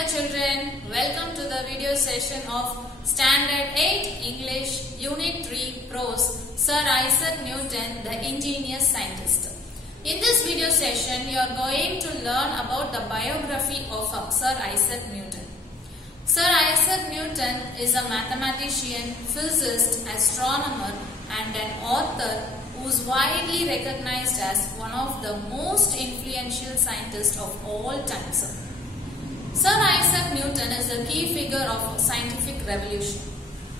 dear children, welcome to the video session of Standard 8 English Unit 3 Prose, Sir Isaac Newton, the ingenious scientist. In this video session, you are going to learn about the biography of Sir Isaac Newton. Sir Isaac Newton is a mathematician, physicist, astronomer and an author who is widely recognized as one of the most influential scientists of all times. Sir Isaac Newton is a key figure of scientific revolution.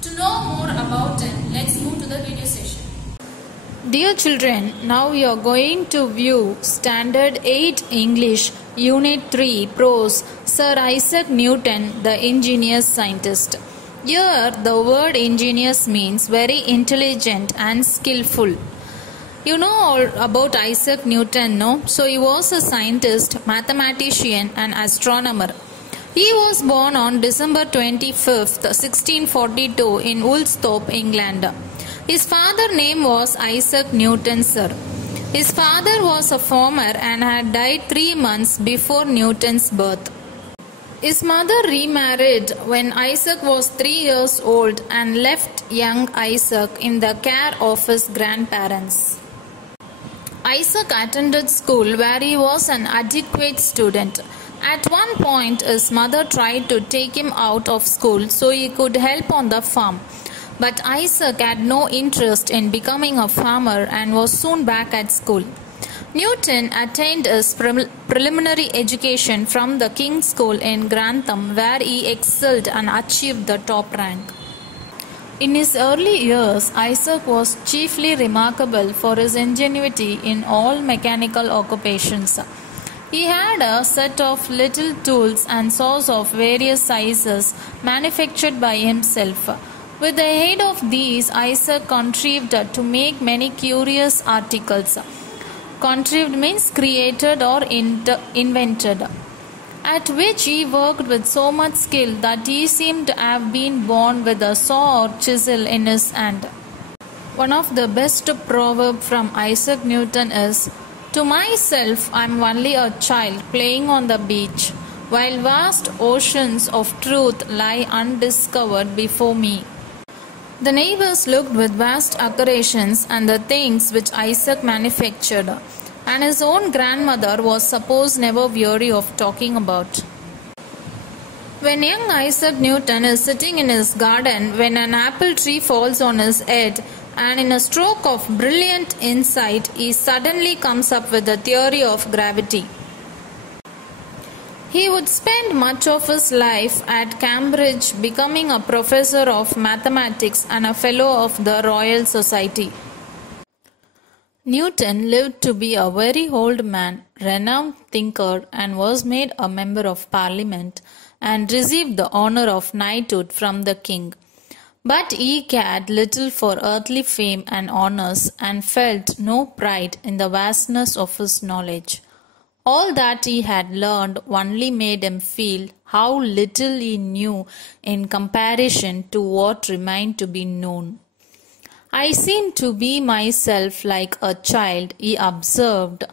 To know more about him, let's move to the video session. Dear children, now we are going to view Standard 8 English Unit 3 Prose, Sir Isaac Newton, the ingenious scientist. Here, the word ingenious means very intelligent and skillful. You know all about Isaac Newton, no? So he was a scientist, mathematician and astronomer. He was born on December 25th, 1642 in Woolsthorpe, England. His father's name was Isaac Newton, sir. His father was a farmer and had died 3 months before Newton's birth. His mother remarried when Isaac was 3 years old and left young Isaac in the care of his grandparents. Isaac attended school where he was an adequate student. At one point, his mother tried to take him out of school so he could help on the farm. But Isaac had no interest in becoming a farmer and was soon back at school. Newton attained his preliminary education from the King's School in Grantham, where he excelled and achieved the top rank. In his early years, Isaac was chiefly remarkable for his ingenuity in all mechanical occupations. He had a set of little tools and saws of various sizes manufactured by himself. With the aid of these, Isaac contrived to make many curious articles. Contrived means created or invented, at which he worked with so much skill that he seemed to have been born with a saw or chisel in his hand. One of the best proverbs from Isaac Newton is, "To myself I am only a child playing on the beach, while vast oceans of truth lie undiscovered before me." The neighbors looked with vast admiration at the things which Isaac manufactured, and his own grandmother was supposed never weary of talking about. When young Isaac Newton is sitting in his garden when an apple tree falls on his head, and in a stroke of brilliant insight, he suddenly comes up with the theory of gravity. He would spend much of his life at Cambridge, becoming a professor of mathematics and a fellow of the Royal Society. Newton lived to be a very old man, renowned thinker, and was made a member of Parliament and received the honor of knighthood from the king. But he cared little for earthly fame and honors and felt no pride in the vastness of his knowledge. All that he had learned only made him feel how little he knew in comparison to what remained to be known. "I seem to be myself like a child," he observed,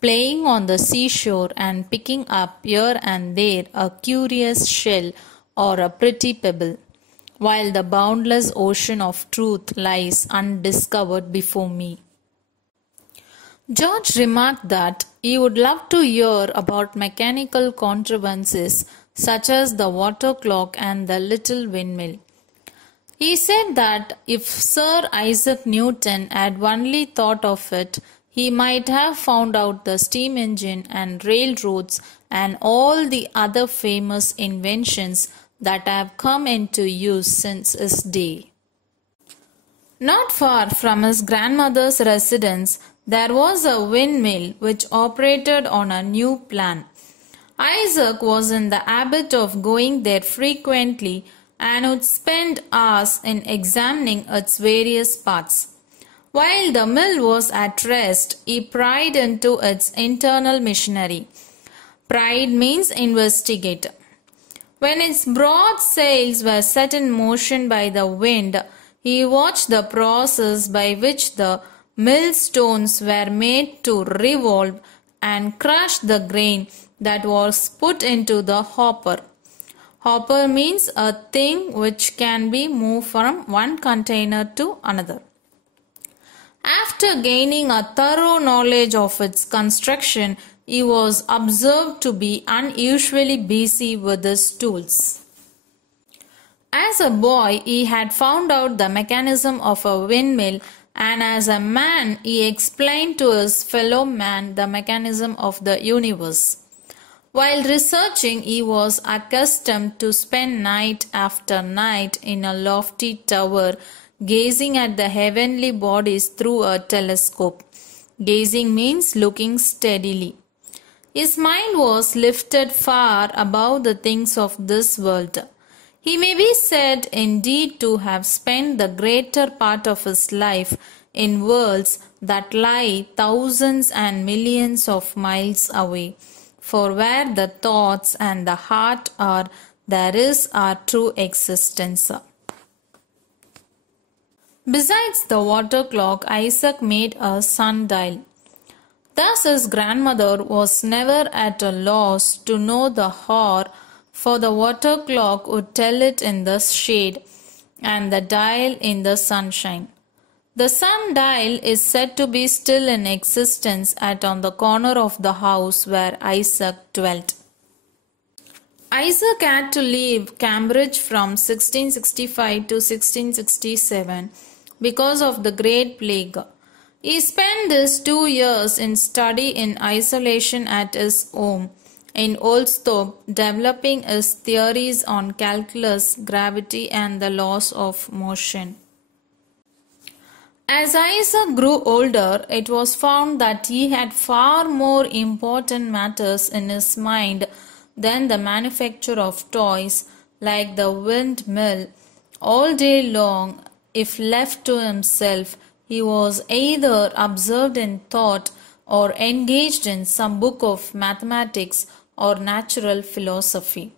"playing on the seashore and picking up here and there a curious shell or a pretty pebble, while the boundless ocean of truth lies undiscovered before me." George remarked that he would love to hear about mechanical contrivances such as the water clock and the little windmill. He said that if Sir Isaac Newton had only thought of it, he might have found out the steam engine and railroads and all the other famous inventions that have come into use since his day. Not far from his grandmother's residence, there was a windmill which operated on a new plan. Isaac was in the habit of going there frequently and would spend hours in examining its various parts. While the mill was at rest, he pried into its internal machinery. Pried means investigate. When its broad sails were set in motion by the wind, he watched the process by which the millstones were made to revolve and crush the grain that was put into the hopper. Hopper means a thing which can be moved from one container to another. After gaining a thorough knowledge of its construction, he was observed to be unusually busy with his tools. As a boy, he had found out the mechanism of a windmill, and as a man, he explained to his fellow man the mechanism of the universe. While researching, he was accustomed to spend night after night in a lofty tower, gazing at the heavenly bodies through a telescope. Gazing means looking steadily. His mind was lifted far above the things of this world. He may be said indeed to have spent the greater part of his life in worlds that lie thousands and millions of miles away. For where the thoughts and the heart are, there is our true existence. Besides the water clock, Isaac made a sundial. Thus his grandmother was never at a loss to know the hour, for the water clock would tell it in the shade and the dial in the sunshine. The sundial is said to be still in existence on the corner of the house where Isaac dwelt. Isaac had to leave Cambridge from 1665 to 1667 because of the Great Plague. He spent these 2 years in study in isolation at his home in Woolsthorpe, developing his theories on calculus, gravity, and the laws of motion. As Isaac grew older, it was found that he had far more important matters in his mind than the manufacture of toys like the windmill. All day long, if left to himself, he was either absorbed in thought or engaged in some book of mathematics or natural philosophy.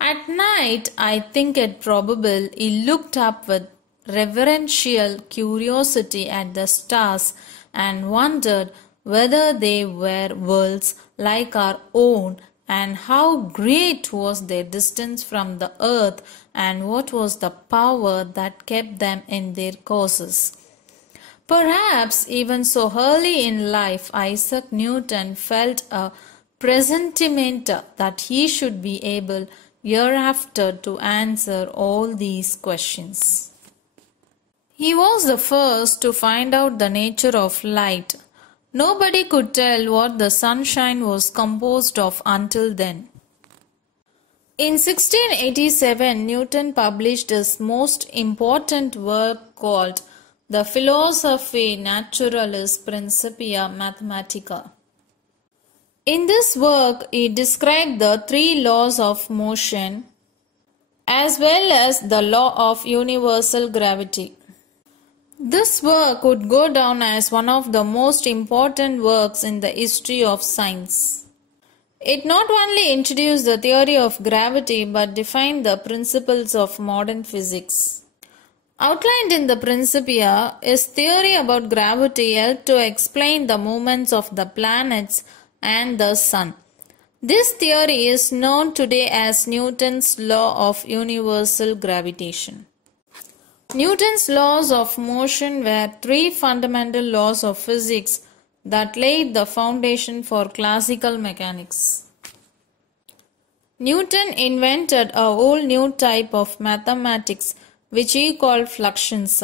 At night, I think it probable he looked up with reverential curiosity at the stars and wondered whether they were worlds like our own, and how great was their distance from the earth, and what was the power that kept them in their courses. Perhaps even so early in life, Isaac Newton felt a presentiment that he should be able hereafter to answer all these questions. He was the first to find out the nature of light. Nobody could tell what the sunshine was composed of until then. In 1687, Newton published his most important work called The Philosophiae Naturalis Principia Mathematica. In this work, he described the 3 laws of motion as well as the law of universal gravity. This work would go down as one of the most important works in the history of science. It not only introduced the theory of gravity but defined the principles of modern physics. Outlined in the Principia, his theory about gravity helped to explain the movements of the planets and the sun. This theory is known today as Newton's law of universal gravitation. Newton's laws of motion were 3 fundamental laws of physics that laid the foundation for classical mechanics. Newton invented a whole new type of mathematics which he called fluxions.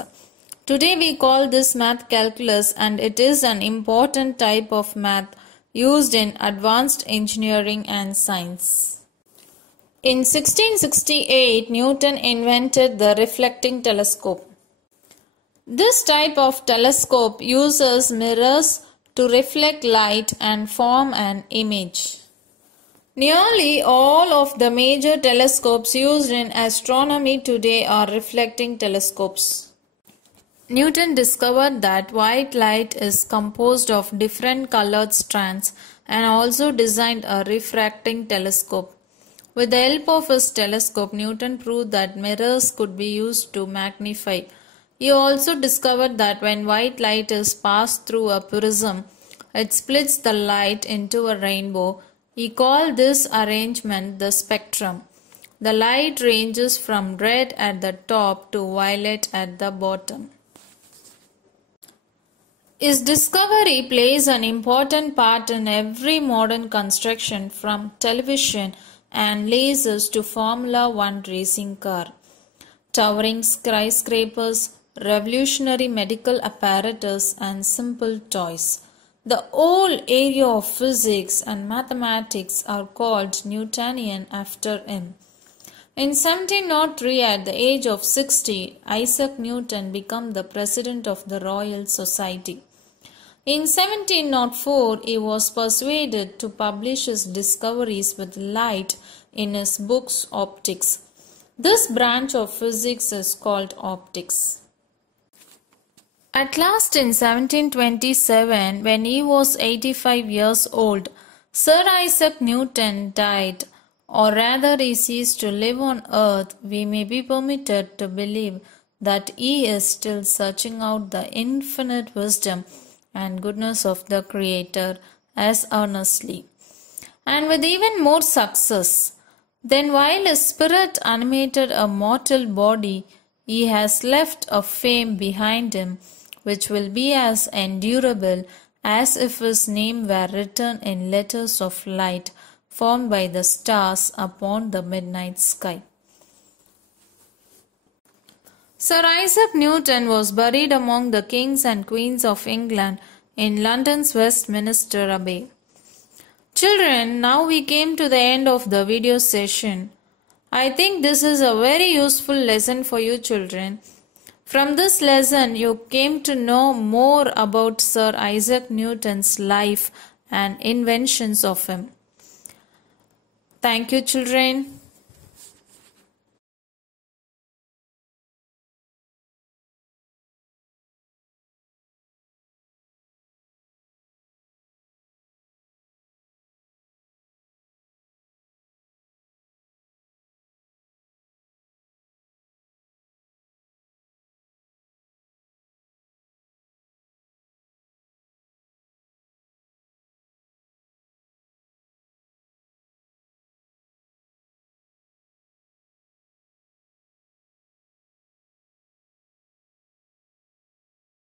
Today we call this math calculus, and it is an important type of math used in advanced engineering and science. In 1668, Newton invented the reflecting telescope. This type of telescope uses mirrors to reflect light and form an image. Nearly all of the major telescopes used in astronomy today are reflecting telescopes. Newton discovered that white light is composed of different colored strands and also designed a refracting telescope. With the help of his telescope, Newton proved that mirrors could be used to magnify. He also discovered that when white light is passed through a prism, it splits the light into a rainbow. He called this arrangement the spectrum. The light ranges from red at the top to violet at the bottom. His discovery plays an important part in every modern construction, from television and lasers to Formula One racing car. Towering skyscrapers, revolutionary medical apparatus, and simple toys. The whole area of physics and mathematics are called Newtonian after him. In 1703, at the age of 60, Isaac Newton became the president of the Royal Society. In 1704, he was persuaded to publish his discoveries with light in his books Optics. This branch of physics is called optics. At last, in 1727, when he was 85 years old, Sir Isaac Newton died, or rather he ceased to live on earth. We may be permitted to believe that he is still searching out the infinite wisdom and goodness of the Creator as earnestly, and with even more success. Then, while his spirit animated a mortal body, he has left a fame behind him which will be as endurable as if his name were written in letters of light formed by the stars upon the midnight sky. Sir Isaac Newton was buried among the kings and queens of England in London's Westminster Abbey. Children, now we came to the end of the video session. I think this is a very useful lesson for you children. From this lesson, you came to know more about Sir Isaac Newton's life and inventions of him. Thank you children.